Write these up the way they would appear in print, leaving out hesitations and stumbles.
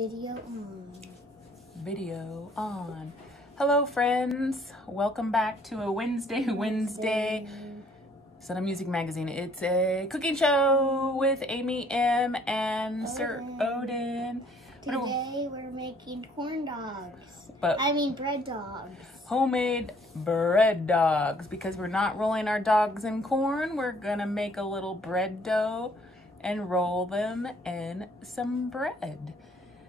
Video on. Video on. Hello friends, welcome back to a Wednesday. It's not a music magazine, it's a cooking show with Amy M and Sir Odin. Today we're making corn dogs. Bread dogs. Homemade bread dogs, because we're not rolling our dogs in corn. We're gonna make a little bread dough and roll them in some bread.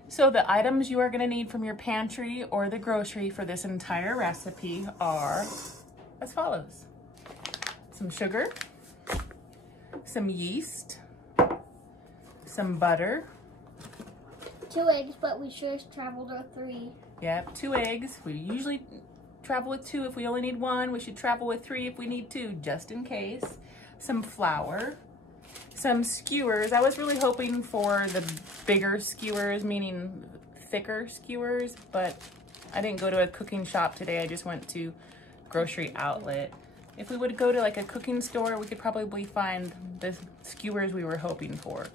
So the items you are gonna need from your pantry or the grocery for this entire recipe are as follows. Some sugar, some yeast, some butter. 2 eggs, but we should have traveled with 3. Yep, 2 eggs. We usually travel with 2 if we only need 1. We should travel with 3 if we need 2, just in case. Some flour, some skewers. I was really hoping for the bigger skewers, meaning thicker skewers, but I didn't go to a cooking shop today. I just went to grocery outlet. If we would go to like a cooking store, we could probably find the skewers we were hoping for.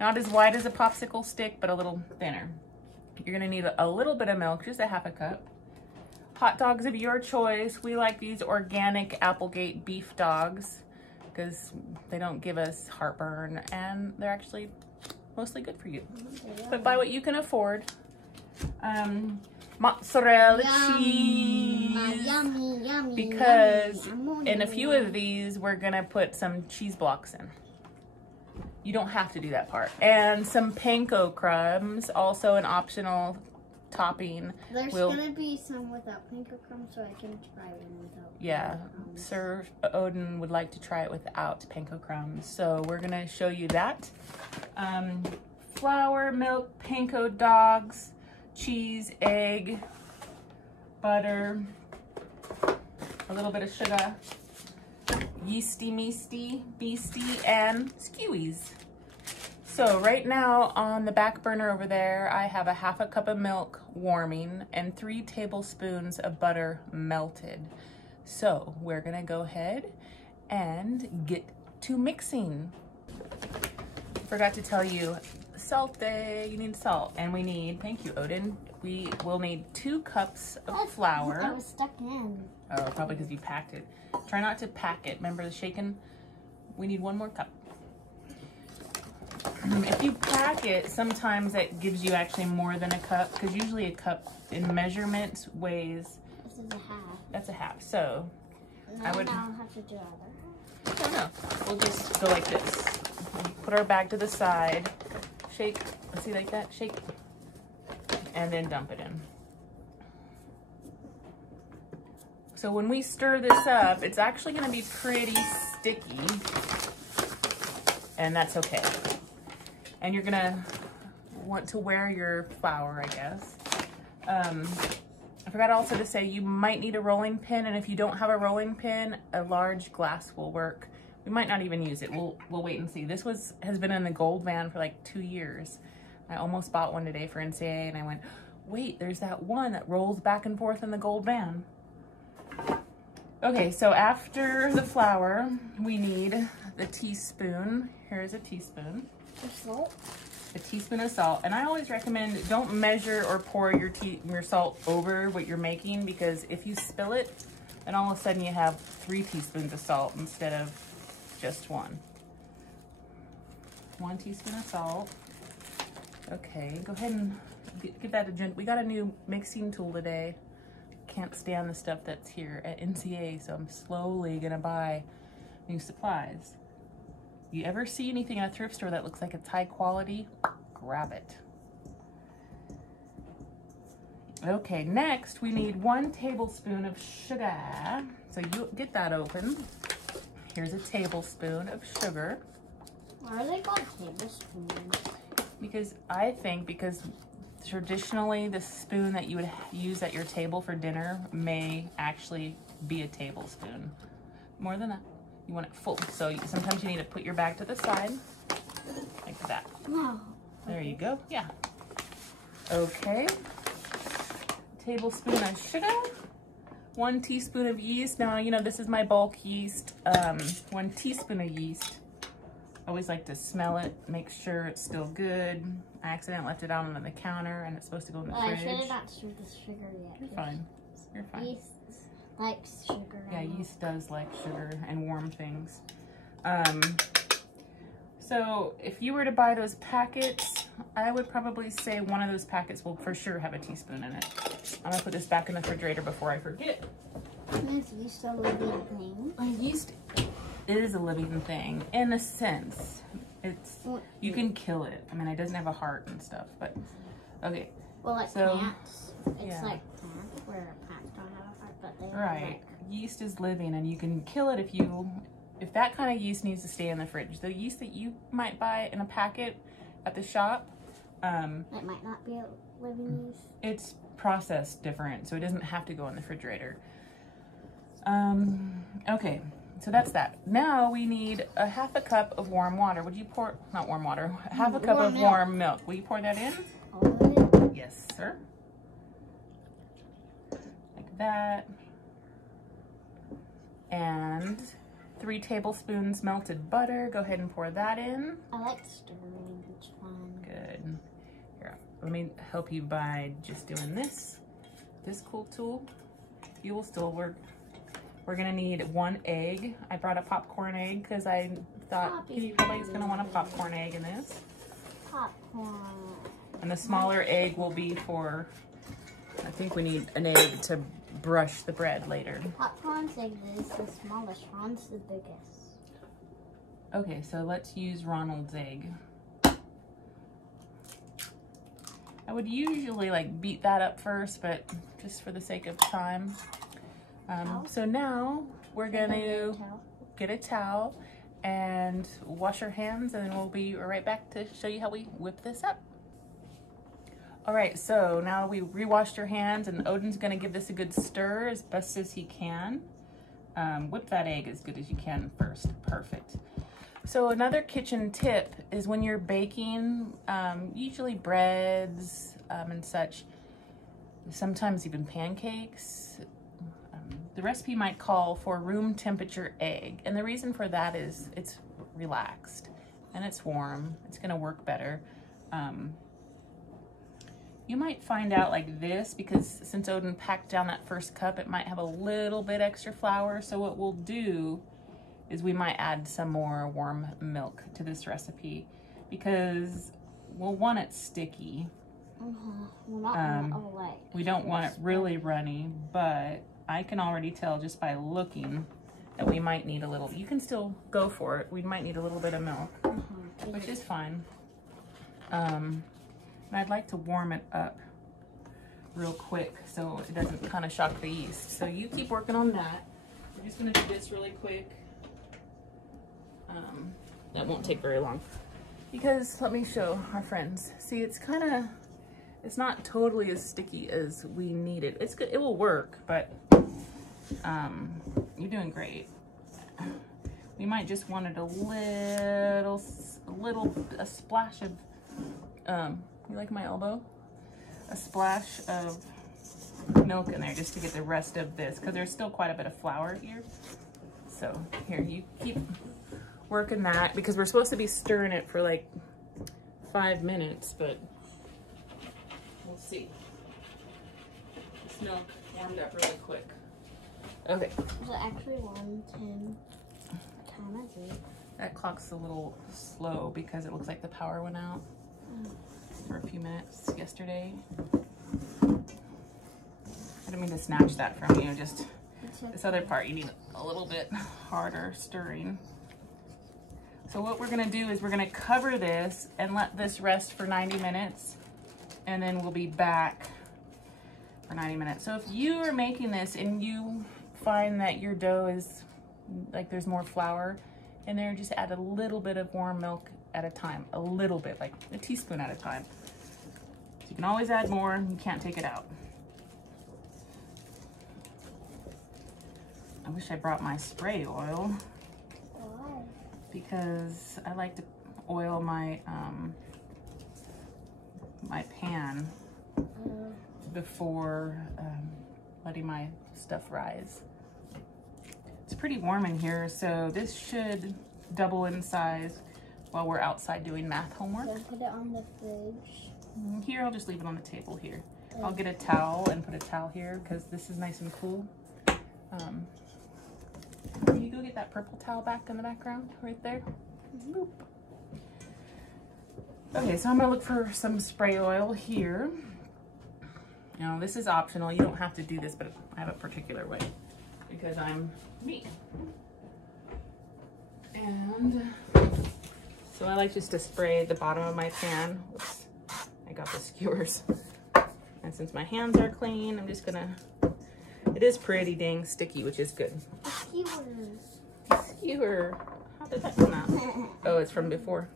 Not as wide as a popsicle stick, but a little thinner. You're gonna need a little bit of milk, just a ½ cup. Hot dogs of your choice. We like these organic Applegate beef dogs because they don't give us heartburn and they're actually mostly good for you. But buy what you can afford. Mozzarella cheese. Yummy. Because yummy. in a few of these, we're gonna put some cheese blocks in. You don't have to do that part. And some Panko crumbs, also an optional topping. There's gonna be some without Panko crumbs, so I can try them without. Yeah, Sir Odin would like to try it without Panko crumbs, so we're gonna show you that. Flour, milk, Panko dogs, cheese, egg, butter, a little bit of sugar, yeasty measty, beastie, and skewies. So right now on the back burner over there, I have a ½ cup of milk warming and 3 tablespoons of butter melted. So we're gonna go ahead and get to mixing. Forgot to tell you, salt day, you need salt, and we need, thank you Odin, we will need 2 cups of flour. I was stuck in. Oh, probably because you packed it. Try not to pack it. Remember the shaken? We need 1 more cup. If you pack it, sometimes that gives you actually more than a cup, because usually a cup in measurements weighs. This is a half. That's a half. So I would. Now I'll have to do other. Oh no, we'll just go like this. Put our bag to the side. Shake. See like that? Shake. And then dump it in. So when we stir this up, it's actually going to be pretty sticky, and that's okay. And you're going to want to wear your flour, I guess. I forgot also to say you might need a rolling pin, and if you don't have a rolling pin, a large glass will work. We might not even use it. We'll wait and see. This has been in the gold van for like 2 years. I almost bought one today for NCAA, and I went, wait, there's that one that rolls back and forth in the gold van. Okay, so after the flour, we need the teaspoon. Here's a teaspoon. Salt? A teaspoon of salt. And I always recommend don't measure or pour your salt over what you're making, because if you spill it, then all of a sudden you have 3 teaspoons of salt instead of just 1. 1 teaspoon of salt. Okay, go ahead and give that a drink. We got a new mixing tool today. Can't stand the stuff that's here at NCA, so I'm slowly gonna buy new supplies. You ever see anything at a thrift store that looks like it's high quality? Grab it. Okay, next we need 1 tablespoon of sugar. So you get that open. Here's a tablespoon of sugar. Why are they called tablespoons? Because traditionally the spoon that you would use at your table for dinner may actually be a tablespoon. More than that. You want it full. So sometimes you need to put your bag to the side, like that. Wow. There you go. Yeah. Okay. Tablespoon of sugar. 1 teaspoon of yeast. Now, you know, this is my bulk yeast. 1 teaspoon of yeast. always like to smell it, make sure it's still good. I accidentally left it out on the counter and it's supposed to go in the fridge. I should have not stirred the sugar yet. You're fine. You're fine. Yeast likes sugar. Yeah, yeast does like sugar and warm things. So if you were to buy those packets, I would probably say one of those packets will for sure have a teaspoon in it. I'm gonna put this back in the refrigerator before I forget. Is yeast a living thing? Yeast is a living thing in a sense. It's, you can kill it. I mean, it doesn't have a heart and stuff, but okay. Well, like so, plants. It's yeah. like plants where plants don't have a heart, but they have right. like... Yeast is living, and you can kill it if that kind of yeast needs to stay in the fridge. The yeast that you might buy in a packet at the shop, it might not be a living yeast. It's processed different, so it doesn't have to go in the refrigerator. Okay, so that's that. Now we need a half a cup of warm water. Would you pour, not warm water, half a cup of warm milk. Will you pour that in? All of it? Yes, sir. Like that. And 3 tablespoons melted butter. Go ahead and pour that in. I like stirring, it's fun. Good. Here, let me help you by just doing this cool tool. You will still work. We're gonna need 1 egg. I brought a popcorn egg because I thought everybody's gonna want a popcorn egg in this. Popcorn. And the smaller egg will be for, I think we need an egg to brush the bread later. Popcorn's egg is the smallest, Ron's the biggest. Okay, so let's use Ronald's egg. I would usually like beat that up first, but just for the sake of time. So now we're gonna get a towel and wash our hands, and then we'll be right back to show you how we whip this up. All right, so now we re-washed our hands, and Odin's gonna give this a good stir as best as he can. Whip that egg as good as you can first. Perfect. So another kitchen tip is when you're baking, usually breads and such, sometimes even pancakes, the recipe might call for room temperature egg. And the reason for that is it's relaxed and it's warm. It's gonna work better. You might find out like this, because since Odin packed down that first cup, it might have a little bit extra flour. So what we'll do is we might add some more warm milk to this recipe, because we'll want it sticky. We don't want it really runny, but I can already tell just by looking that we might need a little. You can still go for it. We might need a little bit of milk, which is fine. And I'd like to warm it up real quick so it doesn't kind of shock the yeast. So you keep working on that. We're just gonna do this really quick. That won't take very long, because let me show our friends. See, it's not totally as sticky as we need it. It's good, it will work, but you're doing great. We might just wanted a splash of, you like my elbow? A splash of milk in there just to get the rest of this, because there's still quite a bit of flour here. So here, you keep working that, because we're supposed to be stirring it for like 5 minutes, but we'll see. This milk warmed up really quick. Okay. Is it actually 1:10? What time is it? That clock's a little slow because it looks like the power went out for a few minutes yesterday. I didn't mean to snatch that from you, just this other part you need a little bit harder stirring. So what we're gonna do is we're gonna cover this and let this rest for 90 minutes, and then we'll be back for 90 minutes. So if you are making this and you find that your dough is like there's more flour in there, just add a little bit of warm milk at a time, a little bit, like a teaspoon at a time. So you can always add more, you can't take it out. I wish I brought my spray oil, because I like to oil my my pan before letting my stuff rise. It's pretty warm in here, so this should double in size while we're outside doing math homework. So put it on the fridge. Here, I'll just leave it on the table here. I'll get a towel and put a towel here because this is nice and cool. Can you go get that purple towel back in the background right there? Boop. Okay, so I'm gonna look for some spray oil here. Now this is optional. You don't have to do this, but I have a particular way because I'm me. And so I like just to spray the bottom of my pan. Oops, I got the skewers. And since my hands are clean, I'm just gonna, it is pretty dang sticky, which is good. Skewer. How did that come out? Oh, it's from before.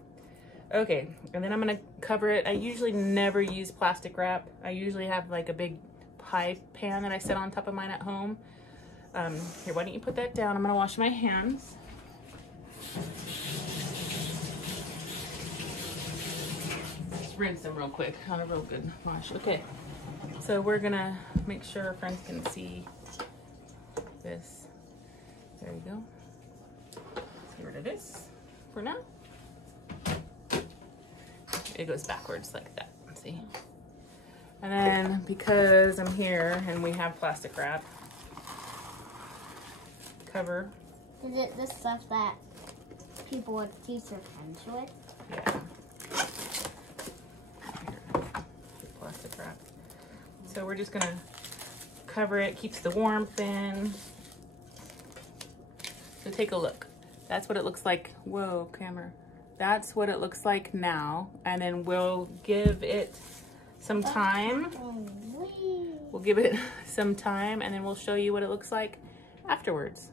Okay, and then I'm gonna cover it. I usually never use plastic wrap. I usually have like a big pie pan that I set on top of mine at home. Here, why don't you put that down? I'm gonna wash my hands. Just rinse them real quick. Not a real good wash. Okay, so we're gonna make sure our friends can see this. There you go. Let's get rid of this for now. It goes backwards like that, see? And then because I'm here and we have plastic wrap, cover. Is it the stuff that people would teach their friends with? Yeah. Plastic wrap. So we're just gonna cover it, keeps the warmth in. So take a look. That's what it looks like. Whoa, camera. That's what it looks like now. And then we'll give it some time. We'll give it some time and then we'll show you what it looks like afterwards.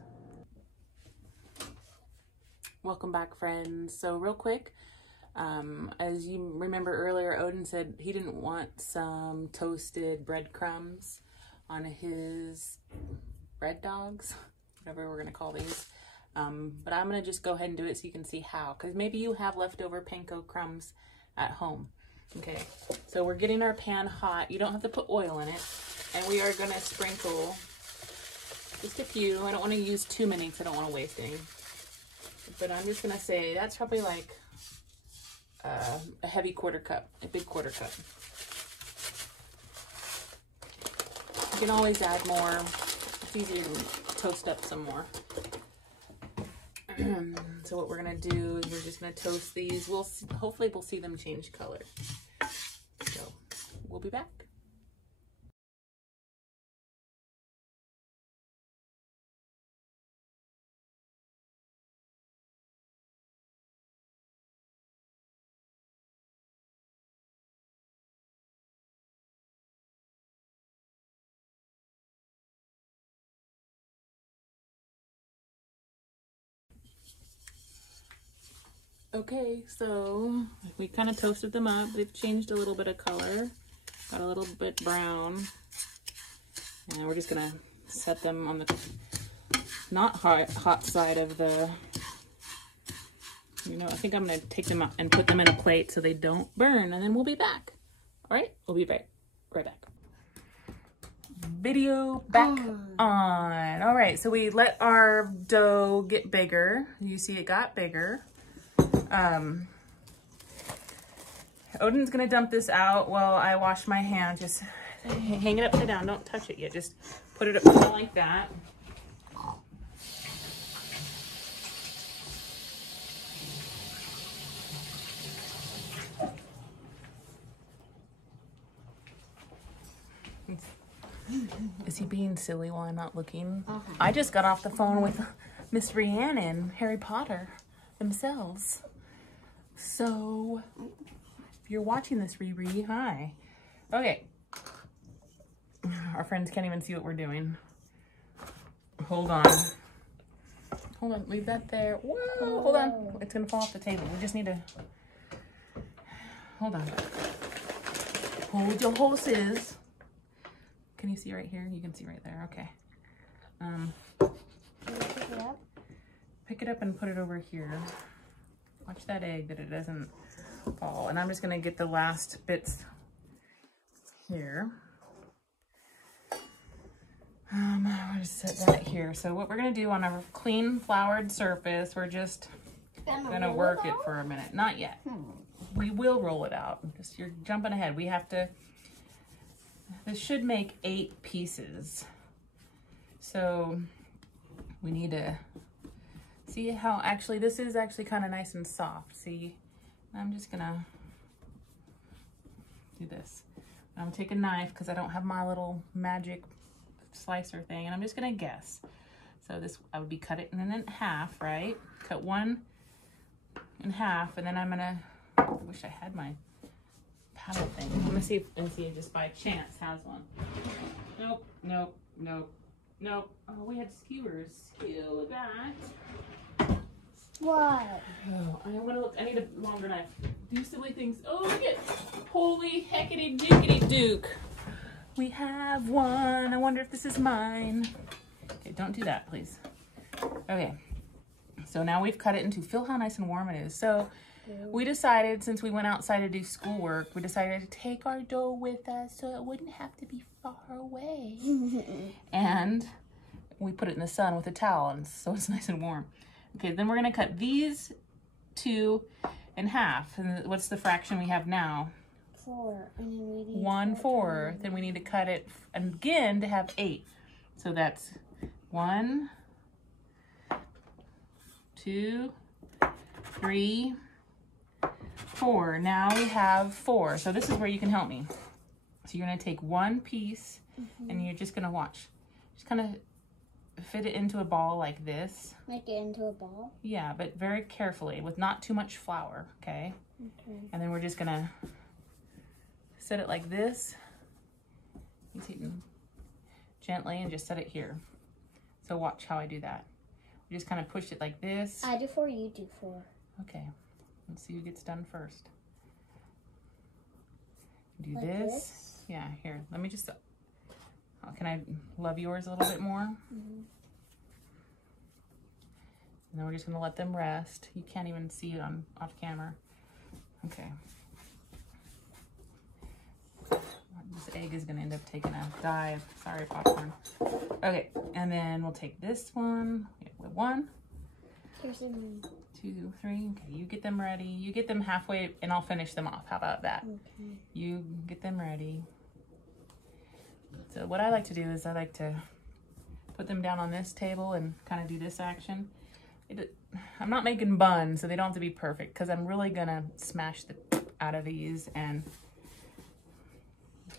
Welcome back, friends. So real quick, as you remember earlier, Odin said he didn't want some toasted breadcrumbs on his BreadDOGS, whatever we're gonna call these. But I'm gonna just go ahead and do it so you can see how, because maybe you have leftover Panko crumbs at home. Okay, so we're getting our pan hot. You don't have to put oil in it. And we are gonna sprinkle just a few. I don't wanna use too many because I don't wanna waste any. But I'm just gonna say that's probably like a heavy quarter cup, a big quarter cup. You can always add more. It's easier to toast up some more. So what we're gonna do is we're just gonna toast these. Hopefully we'll see them change color. So we'll be back. Okay, so we kind of toasted them up. They've changed a little bit of color, got a little bit brown. And we're just gonna set them on the not hot side of the, I think I'm gonna take them out and put them in a plate so they don't burn, and then we'll be back. All right, we'll be right back. Video back on. All right, so we let our dough get bigger. You see it got bigger. Odin's gonna dump this out while I wash my hands. Just hang it upside down. Don't touch it yet. Just put it up like that. Is he being silly while I'm not looking? I just got off the phone with Miss Rhiannon, Harry Potter themselves. So, if you're watching this, Riri, hi. Okay. Our friends can't even see what we're doing. Hold on. Hold on, leave that there. Whoa, hold on. It's gonna fall off the table. We just need to, hold on. Hold your horses. Can you see right here? You can see right there, okay. Pick it up and put it over here. Watch that egg that it doesn't fall. And I'm just gonna get the last bits here. I'll just set that here. So what we're gonna do on our clean floured surface, we're just gonna work it for a minute. Not yet. We will roll it out. Just you're jumping ahead. We have to. This should make 8 pieces. So we need to see how actually this is actually kind of nice and soft. See, I'm just gonna do this. I'm gonna take a knife because I don't have my little magic slicer thing, and I'm just gonna guess. So this, I would be cut it in half, right? Cut one in half, and then I'm gonna, I wish I had my paddle thing. I'm gonna see if NCA just by chance has one. Nope, nope, nope, nope. Oh, we had skewers. Skew that. What? Oh, I wanna look, I need a longer knife. Do silly things. Oh, look at, holy heckity dookity duke. We have one. I wonder if this is mine. Okay, don't do that, please. Okay, so now we've cut it into, feel how nice and warm it is. So we decided, since we went outside to do schoolwork, we decided to take our dough with us so it wouldn't have to be far away. And we put it in the sun with a towel, and so it's nice and warm. Okay, then we're gonna cut these 2 in half. And what's the fraction we have now? 4. And then we need 1/4. Then we need to cut it again to have 8. So that's 1, 2, 3, 4. Now we have 4. So this is where you can help me. So you're gonna take one piece and you're just gonna watch. Just kind of fit it into a ball like this. Make it into a ball? Yeah, but very carefully with not too much flour, okay? Okay. And then we're just gonna set it like this. You take it gently and just set it here. So watch how I do that. You just kind of push it like this. I do 4, you do 4. Okay, let's see who gets done first. Do like this. Yeah, here, let me just, can I love yours a little bit more? And then we're just gonna let them rest. You can't even see it on off camera. Okay. This egg is gonna end up taking a dive. Sorry, popcorn. Okay, and then we'll take this one. With 1, Here's the one. 2, 3. Okay, you get them ready. You get them halfway, and I'll finish them off. How about that? Okay. You get them ready. So what I like to do is I like to put them down on this table and kind of do this action. I'm not making buns, so they don't have to be perfect, because I'm really gonna smash the out of these and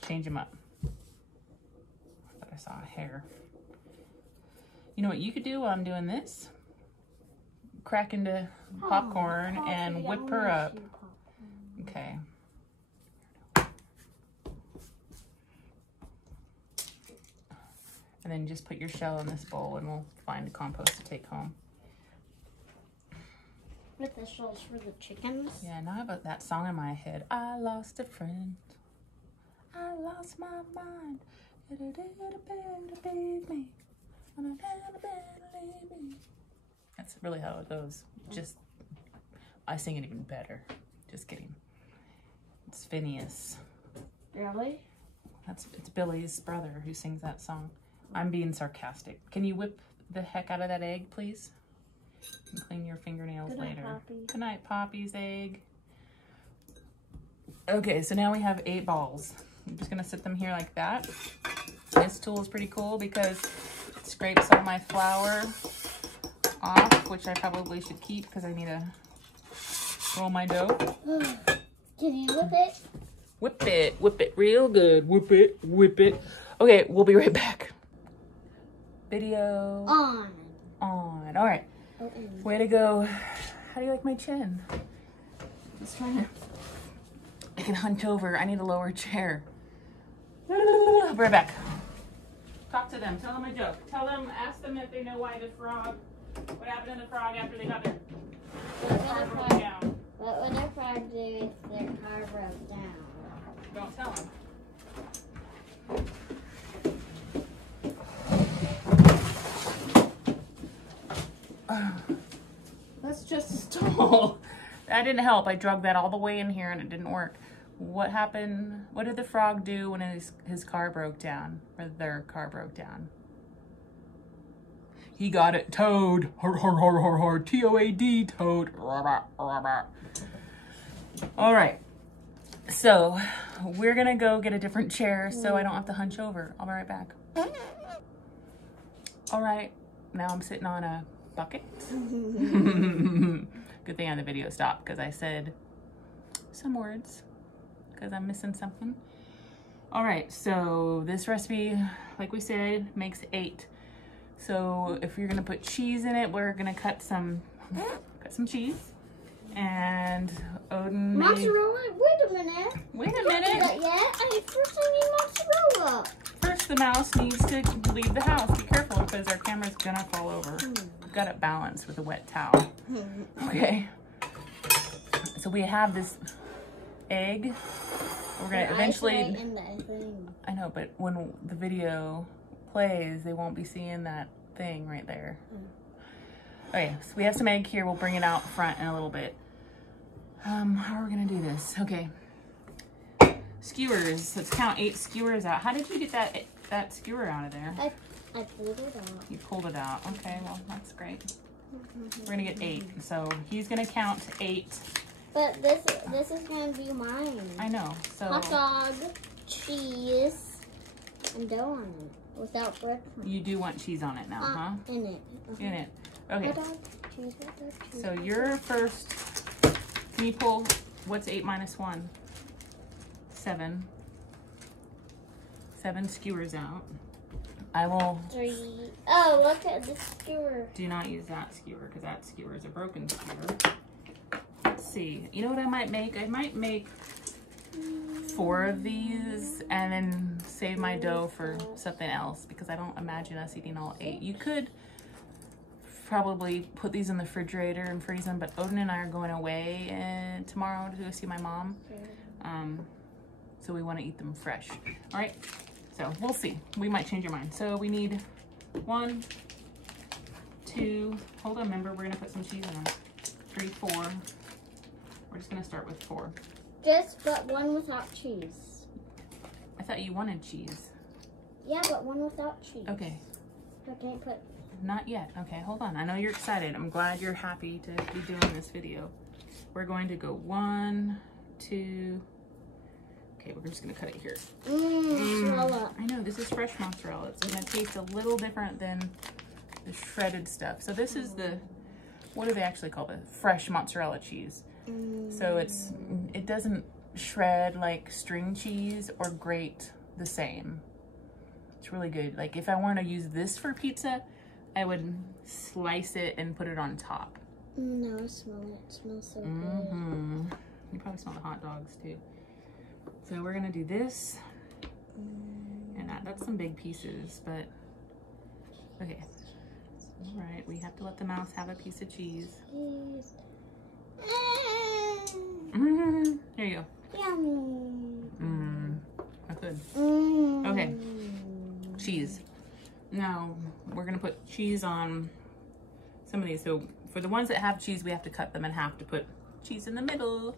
change them up. I thought I saw a hair. You know what you could do while I'm doing this? Crack into popcorn and whip her up. Okay. And then just put your shell in this bowl and we'll find a compost to take home. With the shells for the chickens? Yeah, now I have that song in my head. I lost a friend. I lost my mind. That's really how it goes. Just, I sing it even better. Just kidding. It's Phineas. Really? It's Billy's brother who sings that song. I'm being sarcastic. Can you whip the heck out of that egg, please? And clean your fingernails later. Poppy. Good night, Poppy's egg. Okay, so now we have 8 balls. I'm just gonna sit them here like that. This tool is pretty cool because it scrapes all my flour off, which I probably should keep because I need to roll my dough. Can you whip it? Whip it real good. Whip it. Okay, we'll be right back. Video on. All right. Way to go. How do you like my chin? Just trying to. I can hunch over. I need a lower chair. I'll be right back. Talk to them. Tell them a joke. Tell them, ask them if they know why the frog, what happened to the frog after they got their car broke down. What would the frog do if their car broke down? Don't tell them. That's just a stall. That didn't help. I drug that all the way in here and it didn't work. What happened? What did the frog do when his car broke down? Or their car broke down? He got it. Toad. T-O-A-D. Toad. All right. So we're gonna go get a different chair so I don't have to hunch over. I'll be right back. All right. Now I'm sitting on a bucket. Good thing the video stopped because I said some words because I'm missing something. All right, so this recipe, like we said, makes 8. So if you're gonna put cheese in it, we're gonna cut some cheese. And Odin mozzarella? Wait a minute. Wait a minute. Not yet. First I need mozzarella. First, the mouse needs to leave the house. Be careful because our camera's gonna fall over. We've got it balanced with a wet towel. Okay. So we have this egg. We're gonna eventually. I know, but when the video plays, they won't be seeing that thing right there. Okay, so we have some egg here. We'll bring it out front in a little bit. How are we gonna do this? Okay. Skewers. Let's count 8 skewers out. How did you get that skewer out of there? I pulled it out. You pulled it out. Okay, well that's great. We're gonna get 8. So he's gonna count 8. But this is gonna be mine. I know. So hot dog, cheese, and dough on it without bread. You do want cheese on it now, huh? In it. In it. Okay. Hot dog, cheese, hot dog, cheese. So you're first. Can you pull? What's 8 minus 1? 7. 7 skewers out. I will. 3. Oh, look at this skewer. Do not use that skewer because that skewer is a broken skewer. Let's see. You know what I might make? I might make 4 of these and then save my dough for something else because I don't imagine us eating all 8. You could probably put these in the refrigerator and freeze them, but Odin and I are going away tomorrow to go see my mom. So we want to eat them fresh. All right. So we'll see. We might change our mind. So we need 1, 2, hold on, remember, we're gonna put some cheese in them. 3, 4. We're just gonna start with 4. Just but one without cheese. I thought you wanted cheese. Yeah, but one without cheese. Okay. I can't put. Not yet. Okay, hold on. I know you're excited. I'm glad you're happy to be doing this video. We're going to go 1, 2. Okay, we're just gonna cut it here. Mozzarella. I know, this is fresh mozzarella. It's gonna taste a little different than the shredded stuff. So this is the, what do they actually call it? Fresh mozzarella cheese. So it doesn't shred like string cheese or grate the same. It's really good. Like if I want to use this for pizza, I would slice it and put it on top. No, smell it. It smells so good. You probably smell the hot dogs too. So we're gonna do this, and that's some big pieces, but okay. All right, we have to let the mouse have a piece of cheese. Here you go. Yummy. That's good. Okay, cheese. Now we're gonna put cheese on some of these. So for the ones that have cheese, we have to cut them in half to put cheese in the middle.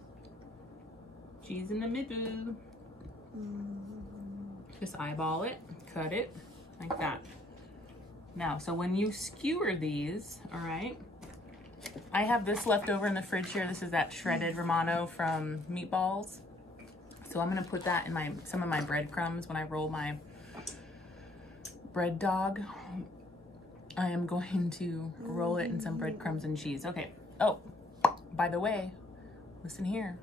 Cheese in the middle. Just eyeball it, cut it like that. Now, so when you skewer these, all right, I have this left over in the fridge here. This is that shredded Romano from Meatballs. So I'm gonna put that in some of my breadcrumbs when I roll my bread dog. I am going to roll it in some breadcrumbs and cheese. Okay. Oh, by the way, listen here.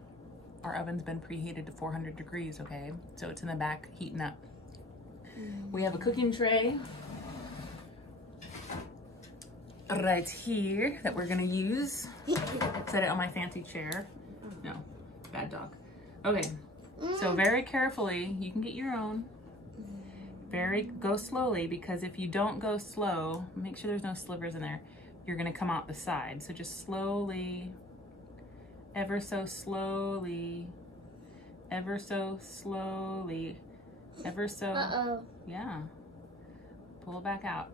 Our oven's been preheated to 400 degrees, okay? So it's in the back heating up. We have a cooking tray right here that we're gonna use. Set it on my fancy chair. No, bad dog. Okay, so very carefully, you can get your own. Go slowly, because if you don't go slow, make sure there's no slivers in there, you're gonna come out the side. So just slowly, ever so slowly, ever so slowly, ever so, yeah, pull it back out.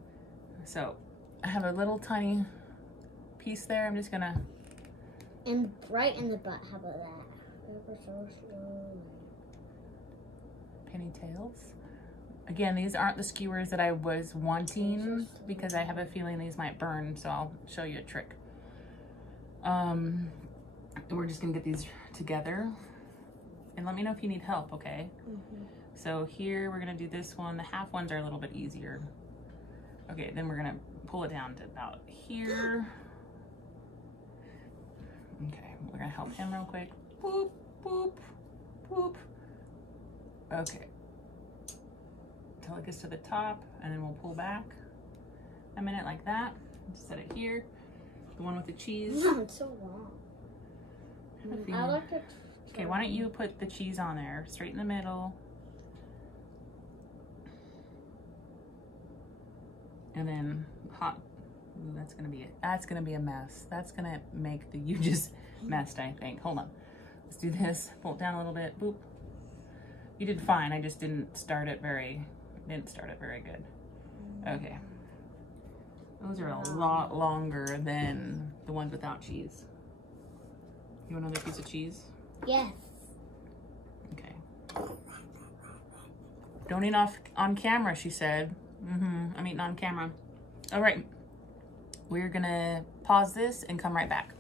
So I have a little tiny piece there. I'm just gonna. And right in the butt, how about that? Ever so slowly. Penny tails. Again, these aren't the skewers that I was wanting because I have a feeling these might burn, so I'll show you a trick. We're just gonna get these together. And let me know if you need help, okay? So here, we're gonna do this one. The half ones are a little bit easier. Okay, then we're gonna pull it down to about here. Okay, we're gonna help him real quick. Boop, boop, boop. Okay. Until it gets to the top, and then we'll pull back a minute like that. Just set it here. The one with the cheese. No, it's so long. I like it. Okay, why don't you put the cheese on there, straight in the middle. And then hot. Ooh, that's gonna be a mess. That's gonna make the hugest mess, I think. Hold on. Let's do this. Pull it down a little bit. Boop. You did fine. I just didn't start it very good. Okay. Those are a lot longer than the ones without cheese. You want another piece of cheese? Yes. Okay. Don't eat off on camera, she said. I'm eating on camera. All right. We're gonna pause this and come right back.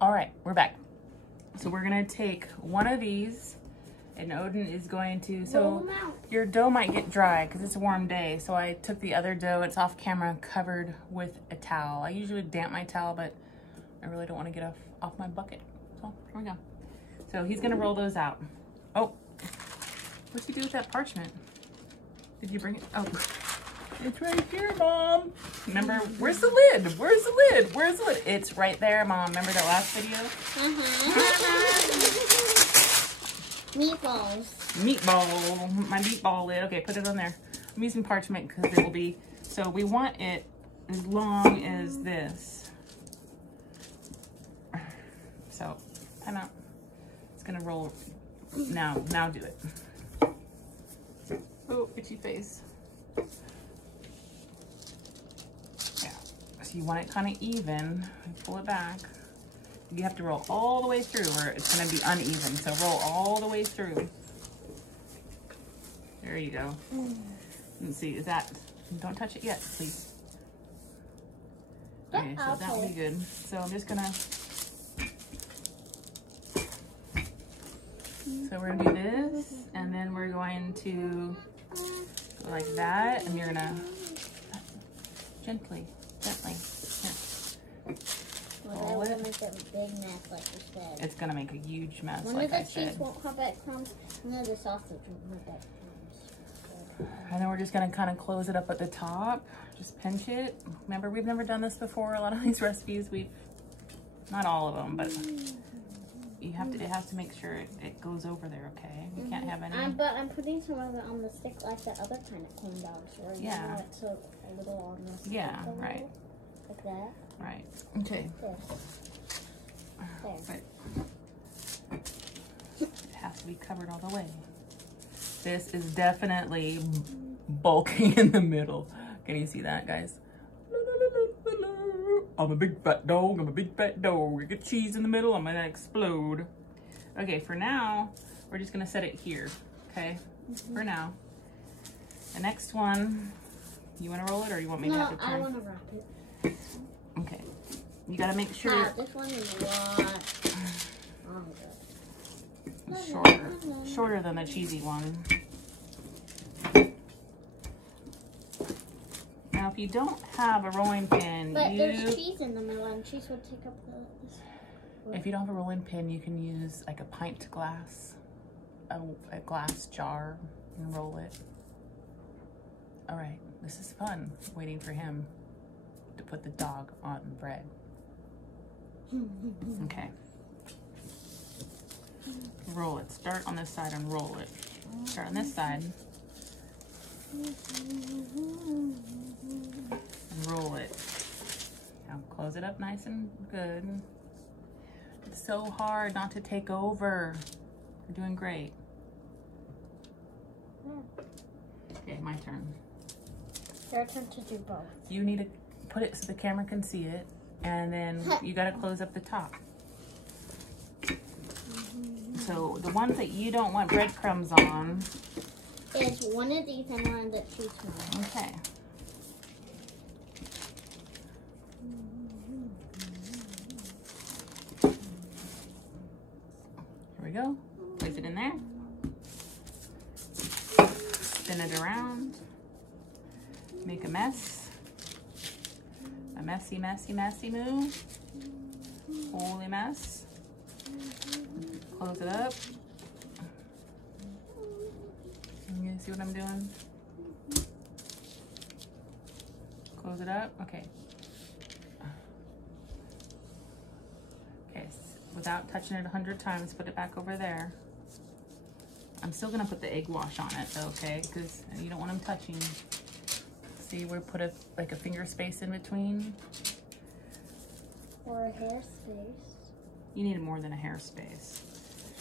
All right, we're back. So we're gonna take one of these, and Odin is going to, so your dough might get dry because it's a warm day. So I took the other dough, it's off camera, covered with a towel. I usually damp my towel, but I really don't want to get off my bucket. So here we go. So he's gonna roll those out. Oh, what'd you do with that parchment? Did you bring it? Oh, it's right here, Mom. Remember, where's the lid? Where's the lid? Where's the lid? It's right there, Mom. Remember that last video? Meatballs. Meatball, my meatball lid. Okay, put it on there. I'm using parchment because it will be, so we want it as long as this. So, I'm out. It's gonna roll. Now do it. Oh, itchy face. Yeah, so you want it kind of even. Pull it back. You have to roll all the way through or it's gonna be uneven. So roll all the way through. There you go. Let's see, is that, don't touch it yet, please. Okay, so that will be good. So I'm just gonna, so we're gonna do this, and then we're going to go like that, and you're gonna gently. Well, that will make a big mess, like you said. It's gonna make a huge mess, One like I said. of the cheese won't have that crumbs, and then the sausage won't have that crumbs. And then we're just gonna kind of close it up at the top. Just pinch it. Remember, we've never done this before. A lot of these recipes, not all of them, but you have to. It has to make sure it goes over there. Okay, you can't have any. But I'm putting some of it on the stick, like the other kind of corn dogs, where you know it's a little on the stick. Yeah, right. Like that. Right. Okay. There. But it has to be covered all the way. This is definitely bulking in the middle. Can you see that, guys? I'm a big fat dog. I'm a big fat dog. I get cheese in the middle, I'm gonna explode. Okay, for now, we're just gonna set it here. Okay, for now. The next one, you wanna roll it or you want me to have to turn? I wanna wrap it. Okay, you gotta make sure. This one is a lot longer. Shorter than the cheesy one. Now, if you don't have a rolling pin, but there's cheese in the middle, and cheese will take up this. If you don't have a rolling pin, you can use like a pint glass, a glass jar, and roll it. All right, this is fun. Waiting for him to put the dog on the bread. Okay. Roll it. Start on this side and roll it. Start on this side. And roll it. Now close it up nice and good. It's so hard not to take over. You're doing great. Okay, my turn. Your turn to do both. You need to put it so the camera can see it, and then you gotta close up the top. So the ones that you don't want breadcrumbs on, is one of these and one of the two small. Okay. Here we go. Place it in there. Spin it around. Make a mess. A messy, messy, messy moo. Holy mess. Close it up. You see what I'm doing? Close it up. Okay. Okay, without touching it 100 times, put it back over there. I'm still gonna put the egg wash on it though, okay? Because you don't want them touching. See, we put like a finger space in between. Or a hair space. You need more than a hair space.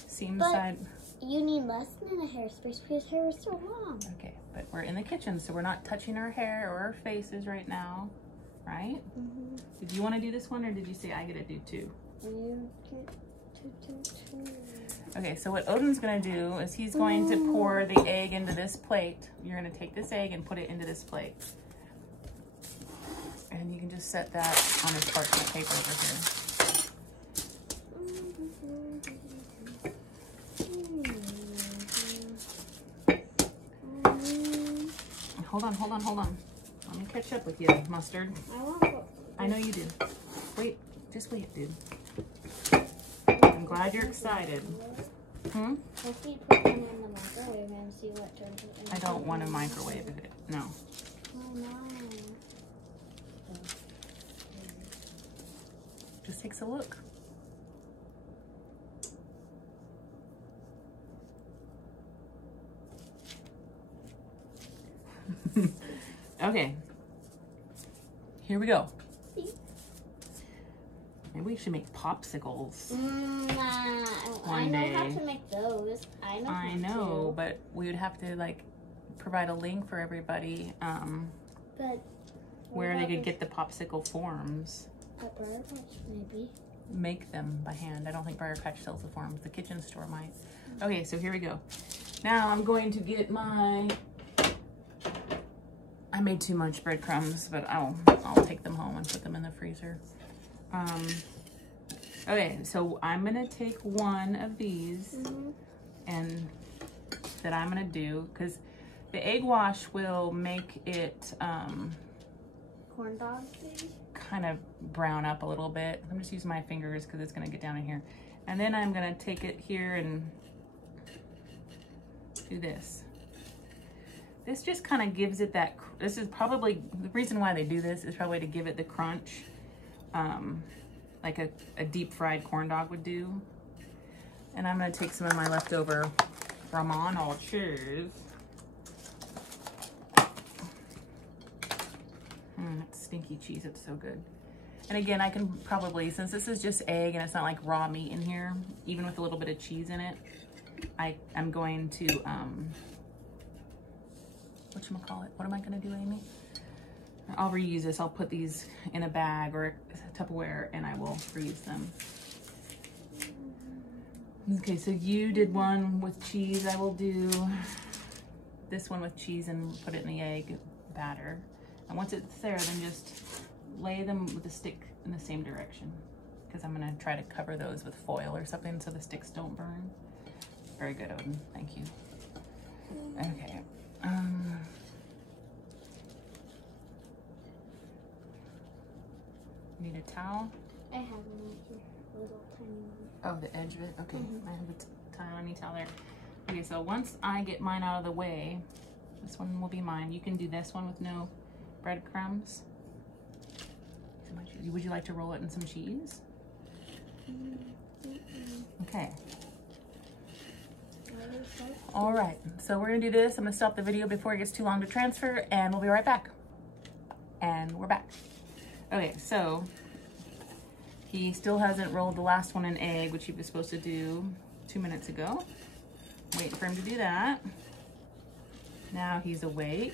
Seam But side. you need less than a hair space because hair is so long. Okay, but we're in the kitchen, so we're not touching our hair or our faces right now, right? Mm-hmm. Did you want to do this one, or did you say I get to do two? You get two. Okay, so what Odin's gonna do is he's going to pour the egg into this plate. You're gonna take this egg and put it into this plate. And you can just set that on his parchment paper over here. Hold on. Let me catch up with you, Mustard. I know you do. Wait, just wait, dude. I'm glad you're excited. Hmm? If you put them in the microwave and see what turns it into. I don't want to microwave it. No. Oh, no. Just takes a look. Okay. Here we go. Maybe we should make popsicles. I know how to make those. I know, but we would have to like provide a link for everybody but where they could get the popsicle forms. At Briar Patch, maybe. Make them by hand. I don't think Briar Patch sells the forms. The kitchen store might. Okay, so here we go. Now I'm going to get my... I made too much breadcrumbs, but I'll take them home and put them in the freezer. Okay, so I'm gonna take one of these and that I'm gonna do, because the egg wash will make it Corn dogs, kind of brown up a little bit. I'm just using my fingers because it's gonna get down in here. And then I'm gonna take it here and do this. This just kind of gives it that, this is probably, the reason why they do this is probably to give it the crunch, like a deep fried corn dog would do. And I'm gonna take some of my leftover Romano cheese. That stinky cheese, it's so good. And again, I can probably, since this is just egg and it's not like raw meat in here, even with a little bit of cheese in it, I'm going to, whatchamacallit, what am I gonna do, Amy? I'll reuse this. I'll put these in a bag or a Tupperware and I will reuse them. Okay, so you did one with cheese. I will do this one with cheese and put it in the egg batter. And once it's there, then just lay them with the stick in the same direction, because I'm gonna try to cover those with foil or something so the sticks don't burn. Very good, Odin, thank you. Okay. Need a towel? I have one here, a little tiny one. Oh, the edge of it? Okay, I have a tiny towel there. Okay, so once I get mine out of the way, this one will be mine. You can do this one with no breadcrumbs. Would you like to roll it in some cheese? Okay. All right, so we're gonna do this. I'm gonna stop the video before it gets too long to transfer, and we'll be right back. And we're back. Okay, so he still hasn't rolled the last one in egg, which he was supposed to do 2 minutes ago. Waiting for him to do that. Now he's awake.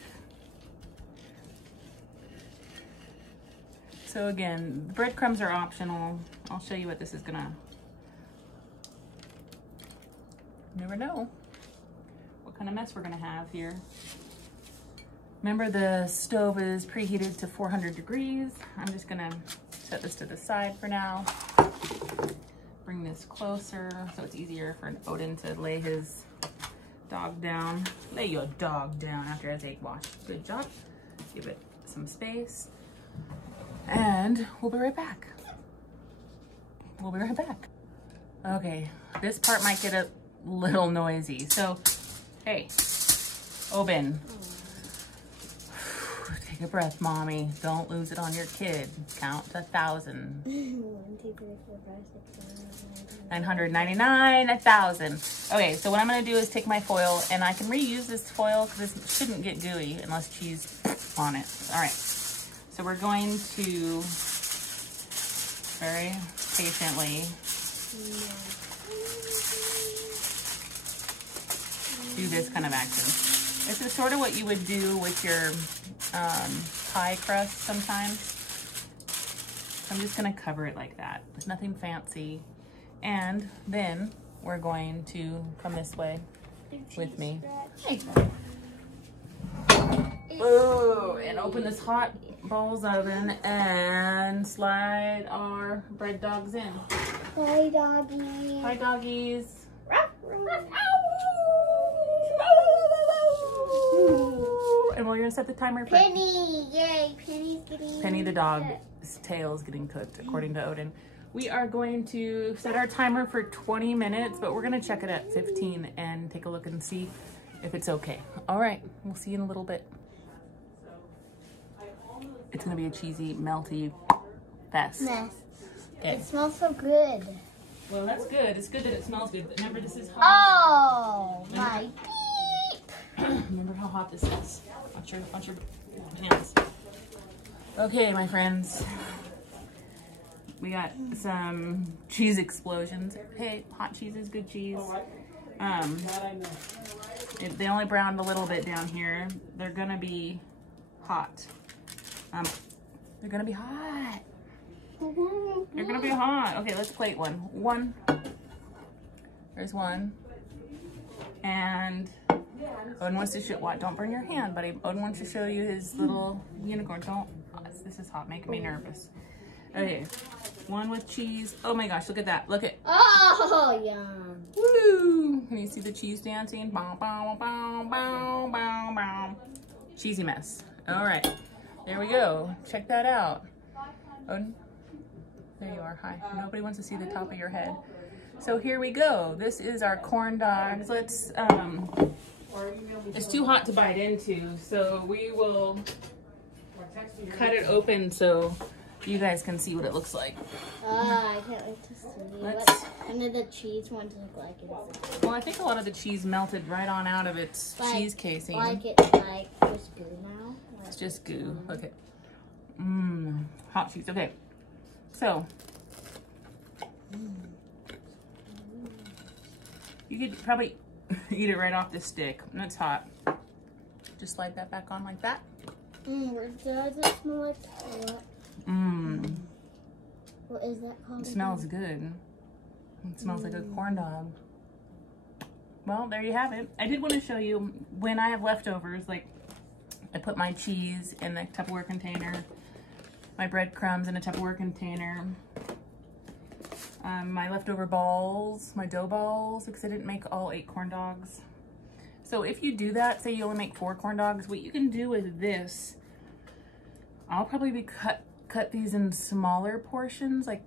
So again, the breadcrumbs are optional. I'll show you what this is gonna, you never know what kind of mess we're gonna have here. Remember, the stove is preheated to 400 degrees. I'm just gonna set this to the side for now. Bring this closer so it's easier for Odin to lay his dog down. Lay your dog down after his egg wash. Good job. Give it some space. And we'll be right back. We'll be right back. Okay, this part might get a little noisy. So, hey, Obin, take a breath, mommy. Don't lose it on your kid. Count to 1,000. 1, 2, 3, 4, 5, 6, 7, 8, 9, 999, 1,000. Okay, so what I'm gonna do is take my foil, and I can reuse this foil because this shouldn't get gooey unless cheese on it. All right, so we're going to very patiently do this kind of action. This is sort of what you would do with your pie crust sometimes. So I'm just gonna cover it like that. There's nothing fancy. And then we're going to come this way with me. Hey. Ooh, and open this hot balls oven and slide our BreadDOGS in. Hi, doggies. Hi, doggies. And we're gonna set the timer for Penny, yay! Penny's getting Penny the dog's tail is getting cooked, according to Odin. We are going to set our timer for 20 minutes, but we're gonna check it at 15 and take a look and see if it's okay. All right, we'll see you in a little bit. It's gonna be a cheesy, melty fest. mess. Okay. It smells so good. Well, that's good. It's good that it smells good. But remember, this is hot. Oh my beep! Remember how hot this is. Watch your hands. Okay, my friends. We got some cheese explosions. Hey, hot cheese is good cheese. They only browned a little bit down here. They're gonna be hot. They're gonna be hot. They're gonna be hot. Okay, let's plate one. There's one. And Odin wants to show, what? Don't burn your hand, buddy. Odin wants to show you his little unicorn. Don't, this is hot, making me nervous. Okay, one with cheese. Oh my gosh, look at that. Look at. Oh, yum. Woo! Can you see the cheese dancing? Bow, bow, bow, bow, bow, bow. Cheesy mess. All right, there we go. Check that out. Odin, there you are. Hi. Nobody wants to see the top of your head. So here we go. This is our corn dogs. Let's, it's too hot to bite into, so we will cut it open so you guys can see what it looks like. I can't wait to see what kind of the cheese ones look like. Well, I think a lot of the cheese melted right on out of its cheese casing. Like it's like just goo now. It's just goo. Okay. Mmm. Hot cheese. Okay. So. You could probably eat it right off the stick. And it's hot. Just slide that back on like that. Does it smell like what? What is that called? It smells good. It smells like a corn dog. Well, there you have it. I did want to show you when I have leftovers, like I put my cheese in the Tupperware container, my breadcrumbs in a Tupperware container, my leftover balls, my dough balls, because I didn't make all 8 corn dogs. So if you do that, say you only make 4 corn dogs, what you can do with this, I'll probably cut these in smaller portions, like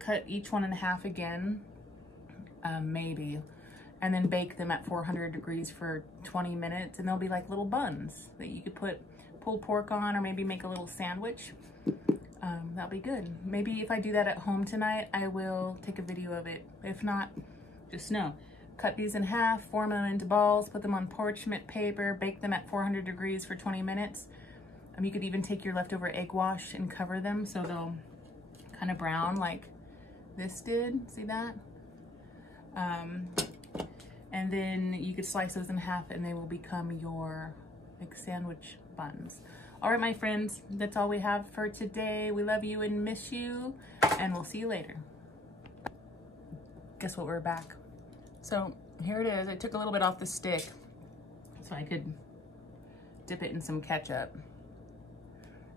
cut each one in half again, maybe, and then bake them at 400 degrees for 20 minutes, and they'll be like little buns that you could put pulled pork on, or maybe make a little sandwich. That'll be good. Maybe if I do that at home tonight, I will take a video of it. If not, just know. Cut these in half, form them into balls, put them on parchment paper, bake them at 400 degrees for 20 minutes. You could even take your leftover egg wash and cover them so they'll kind of brown like this did. See that? And then you could slice those in half and they will become your like sandwich buns. All right, my friends, that's all we have for today. We love you and miss you, and we'll see you later. Guess what? We're back. So Here it is. I took a little bit off the stick so I could dip it in some ketchup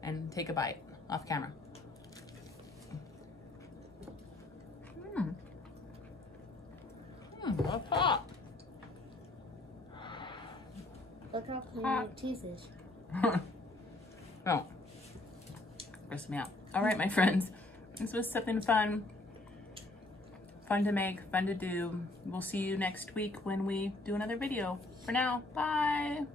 and take a bite off camera. That's hot. Look how clean your teeth is. Oh, gross me out. All right, my friends, this was something fun to make, fun to do. We'll see you next week when we do another video. For now, bye.